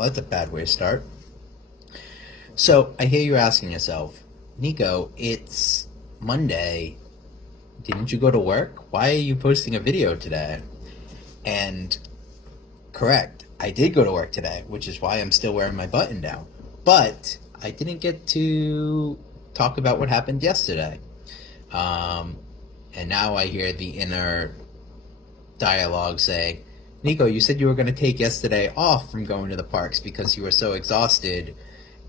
Well, that's a bad way to start. So, I hear you asking yourself, Nico, it's Monday. Didn't you go to work? Why are you posting a video today? And correct, I did go to work today, which is why I'm still wearing my button down. But I didn't get to talk about what happened yesterday. Um, and now I hear the inner dialogue saying, Nico, you said you were going to take yesterday off from going to the parks because you were so exhausted.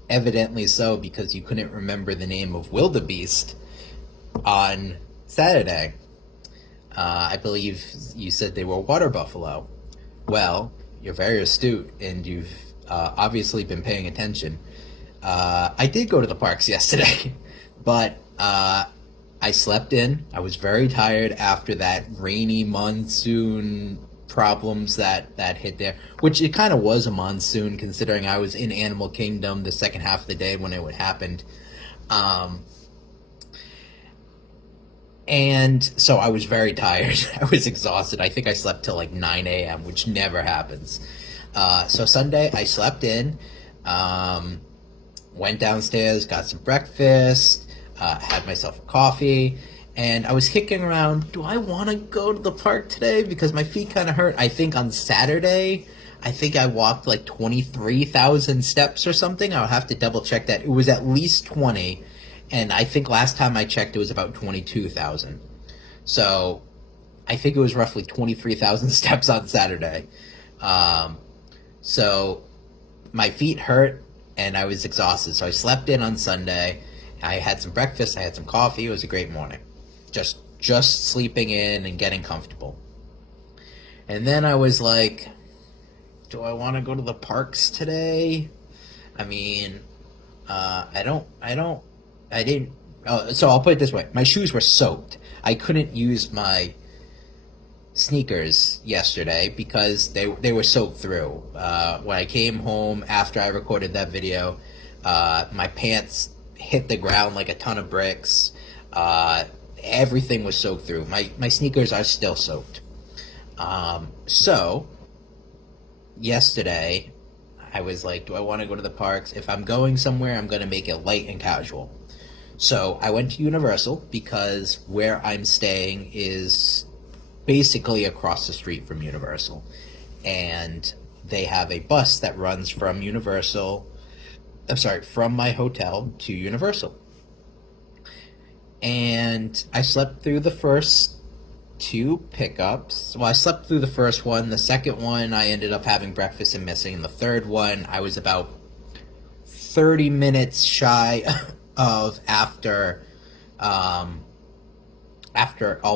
Evidently so, because you couldn't remember the name of Wildebeest on Saturday. I believe you said they were water buffalo. Well, you're very astute, and you've obviously been paying attention. I did go to the parks yesterday, but I slept in. I was very tired after that rainy monsoon problems that hit there, which it kind of was a monsoon considering I was in Animal Kingdom the second half of the day when it happened. And so I was very tired. I was exhausted. I think I slept till like 9 a.m., which never happens. So Sunday, I slept in, went downstairs, got some breakfast, had myself a coffee, and I was kicking around, do I want to go to the park today? Because my feet kind of hurt. I think on Saturday, I think I walked like 23,000 steps or something. I'll have to double check that. It was at least 20. And I think last time I checked, it was about 22,000. So I think it was roughly 23,000 steps on Saturday. So my feet hurt and I was exhausted. So I slept in on Sunday. I had some breakfast. I had some coffee. It was a great morning. Just sleeping in and getting comfortable. And then I was like, do I want to go to the parks today? I mean, I didn't. So I'll put it this way: my shoes were soaked. I couldn't use my sneakers yesterday because they were soaked through. When I came home after I recorded that video, my pants hit the ground like a ton of bricks. Everything was soaked through. My sneakers are still soaked. So yesterday, I was like, do I want to go to the parks? If I'm going somewhere, I'm going to make it light and casual. So I went to Universal because where I'm staying is basically across the street from Universal. And they have a bus that runs from from my hotel to Universal. And I slept through the first two pickups. Well, I slept through the first one. The second one, I ended up having breakfast and missing. And the third one, I was about 30 minutes shy of after all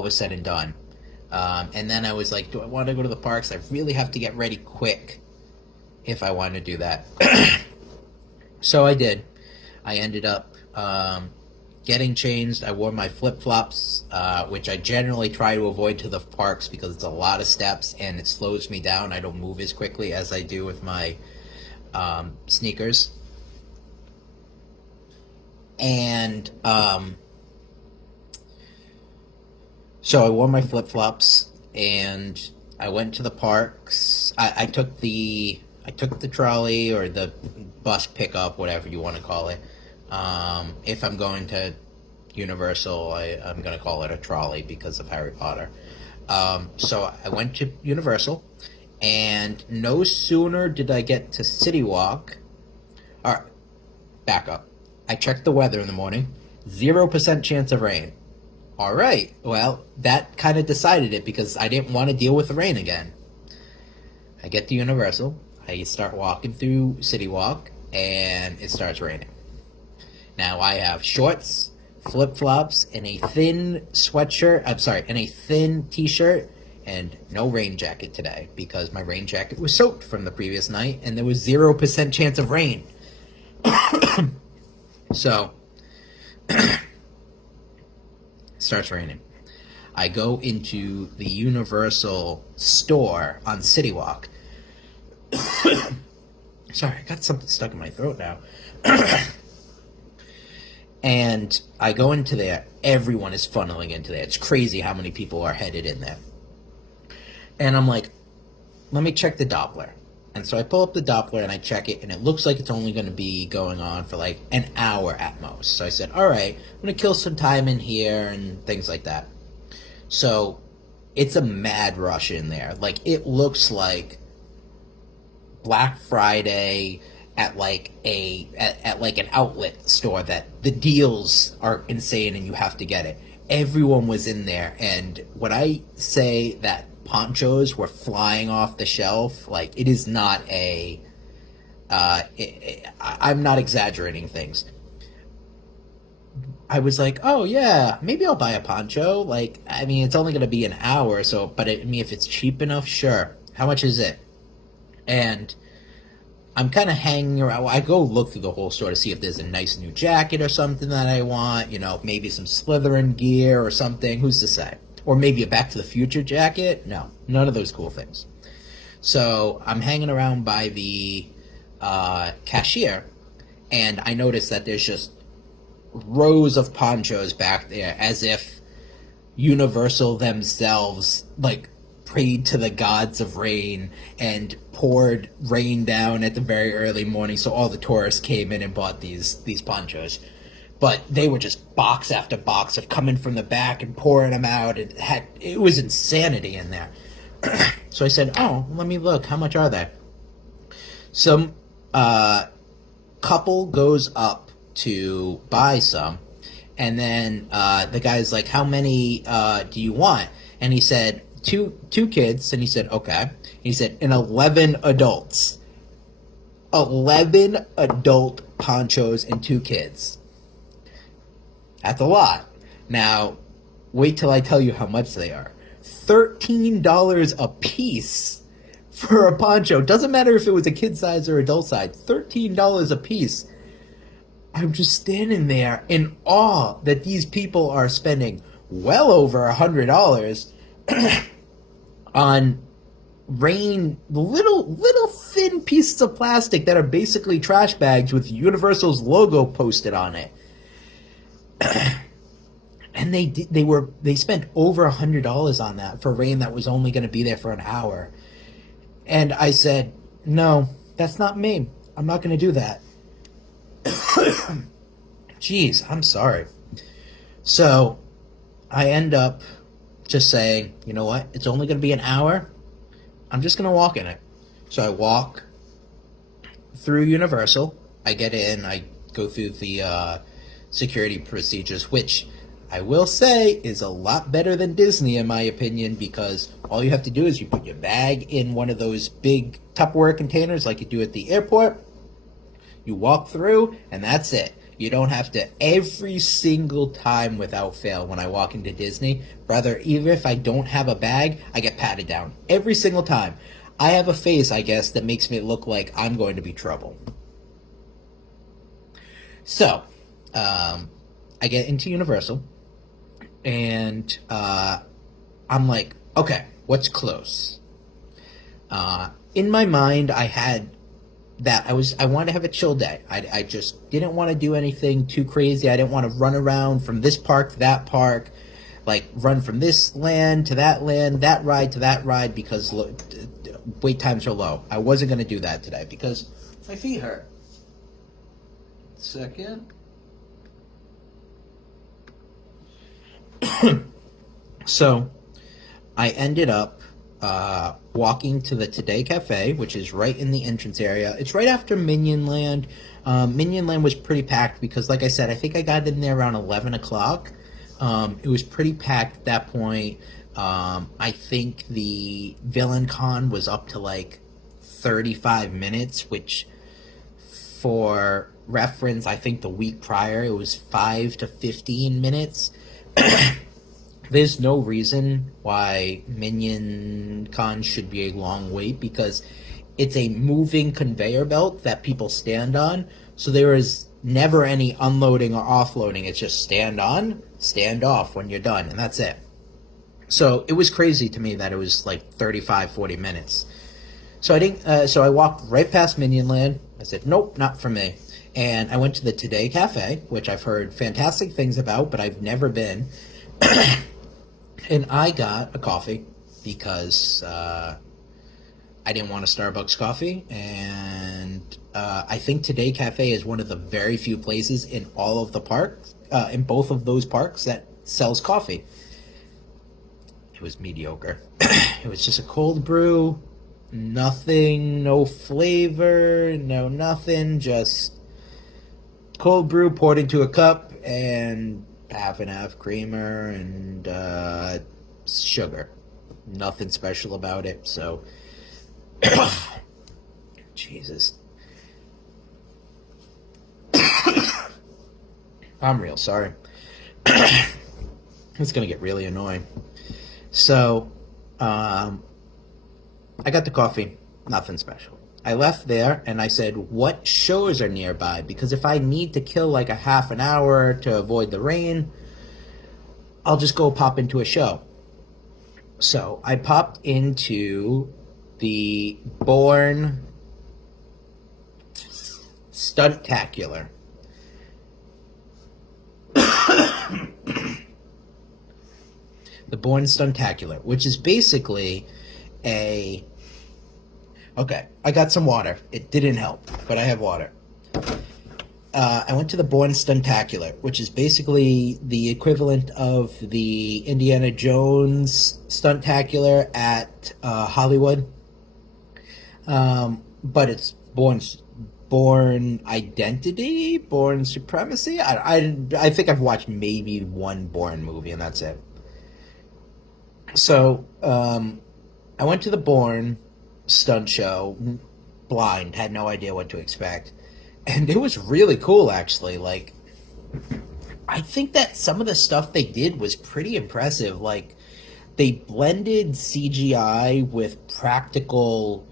was said and done. And then I was like, do I want to go to the parks? I really have to get ready quick if I want to do that. So I did. I ended up getting changed. I wore my flip-flops, which I generally try to avoid to the parks because it's a lot of steps and it slows me down. I don't move as quickly as I do with my sneakers. And so I wore my flip-flops and I went to the parks. I took the trolley or the bus pickup, whatever you want to call it. If I'm going to Universal, I'm going to call it a trolley because of Harry Potter. So I went to Universal, and no sooner did I get to City Walk. All right, back up. I checked the weather in the morning. 0% chance of rain. All right, well, that kind of decided it because I didn't want to deal with the rain again. I get to Universal. I start walking through City Walk, and it starts raining. Now I have shorts, flip-flops, and a thin and a thin t-shirt, and no rain jacket today because my rain jacket was soaked from the previous night, and there was 0% chance of rain. So, it starts raining. I go into the Universal store on City Walk. Sorry, I got something stuck in my throat now. And I go into there. Everyone is funneling into there. It's crazy how many people are headed in there. And I'm like, let me check the Doppler. And so I pull up the Doppler and I check it, and it looks like it's only going to be going on for like an hour at most. So I said, all right, I'm going to kill some time in here and things like that. So it's a mad rush in there. Like, it looks like Black Friday at like at like an outlet store, that the deals are insane and you have to get it. Everyone was in there, and when I say that ponchos were flying off the shelf, like, it is not a I'm not exaggerating things. I was like, oh yeah, maybe I'll buy a poncho. Like, I mean, it's only going to be an hour, so, but I mean, if it's cheap enough, sure. How much is it? And I'm kind of hanging around. I go look through the whole store to see if there's a nice new jacket or something that I want. You know, maybe some Slytherin gear or something. Who's to say? Or maybe a Back to the Future jacket. No, none of those cool things. So I'm hanging around by the cashier, and I notice that there's just rows of ponchos back there, as if Universal themselves, like, prayed to the gods of rain and poured rain down at the very early morning, so all the tourists came in and bought these ponchos. But they were just box after box of coming from the back and pouring them out. It was insanity in there. So I said, oh, let me look. How much are they? Some couple goes up to buy some, and then the guy's like, how many do you want? And he said, two kids. And he said, okay. He said, and 11 adults. 11 adult ponchos and 2 kids. That's a lot. Now, wait till I tell you how much they are. $13 a piece for a poncho. Doesn't matter if it was a kid size or adult size. $13 a piece. I'm just standing there in awe that these people are spending well over $100 on little thin pieces of plastic that are basically trash bags with Universal's logo posted on it. And they spent over $100 on that for rain that was only going to be there for an hour. And I said, no, that's not me. I'm not going to do that. Jeez, I'm sorry. So I end up just saying, you know what? It's only going to be an hour. I'm just going to walk in it. So I walk through Universal. I get in. I go through the security procedures, which I will say is a lot better than Disney, in my opinion, because all you have to do is you put your bag in one of those big Tupperware containers like you do at the airport. You walk through, and that's it. You don't have to, every single time without fail when I walk into Disney, brother, even if I don't have a bag, I get patted down. Every single time. I have a face, I guess, that makes me look like I'm going to be trouble. So, I get into Universal, and I'm like, okay, what's close? In my mind, I had that I wanted to have a chill day. I just didn't want to do anything too crazy. I didn't want to run around from this park to that park, like run from this land to that land, that ride to that ride, because wait times are low. I wasn't going to do that today because my feet hurt. Second. So I ended up walking to the Today Cafe, which is right in the entrance area. It's right after Minion Land. Minion Land was pretty packed because, like I said, I think I got in there around 11 o'clock. It was pretty packed at that point. I think the Villain Con was up to like 35 minutes, which, for reference, I think the week prior it was 5 to 15 minutes. There's no reason why Minion Con should be a long wait, because it's a moving conveyor belt that people stand on, so there is never any unloading or offloading. It's just stand on, stand off when you're done, and that's it. So it was crazy to me that it was like 35, 40 minutes. So I walked right past Minion Land. I said, nope, not for me. And I went to the Today Cafe, which I've heard fantastic things about, but I've never been. And I got a coffee because I didn't want a Starbucks coffee, and I think Today Cafe is one of the very few places in all of the parks, in both of those parks, that sells coffee. It was mediocre. It was just a cold brew, nothing, no flavor, no nothing, just cold brew poured into a cup and half and half creamer and sugar. Nothing special about it, so Jesus. I'm real sorry. It's gonna get really annoying. So, I got the coffee, nothing special. I left there and I said, what shows are nearby? Because if I need to kill like a half an hour to avoid the rain, I'll just go pop into a show. So I popped into the Bourne Stuntacular. The Bourne Stuntacular, which is basically a... Okay, I got some water. It didn't help, but I have water. I went to the Bourne Stuntacular, which is basically the equivalent of the Indiana Jones Stuntacular at Hollywood. But it's Bourne Identity, Bourne Supremacy. I think I've watched maybe one Bourne movie, and that's it. So, I went to the Bourne stunt show, blind, had no idea what to expect. And it was really cool, actually. Like, I think that some of the stuff they did was pretty impressive. Like, they blended CGI with practical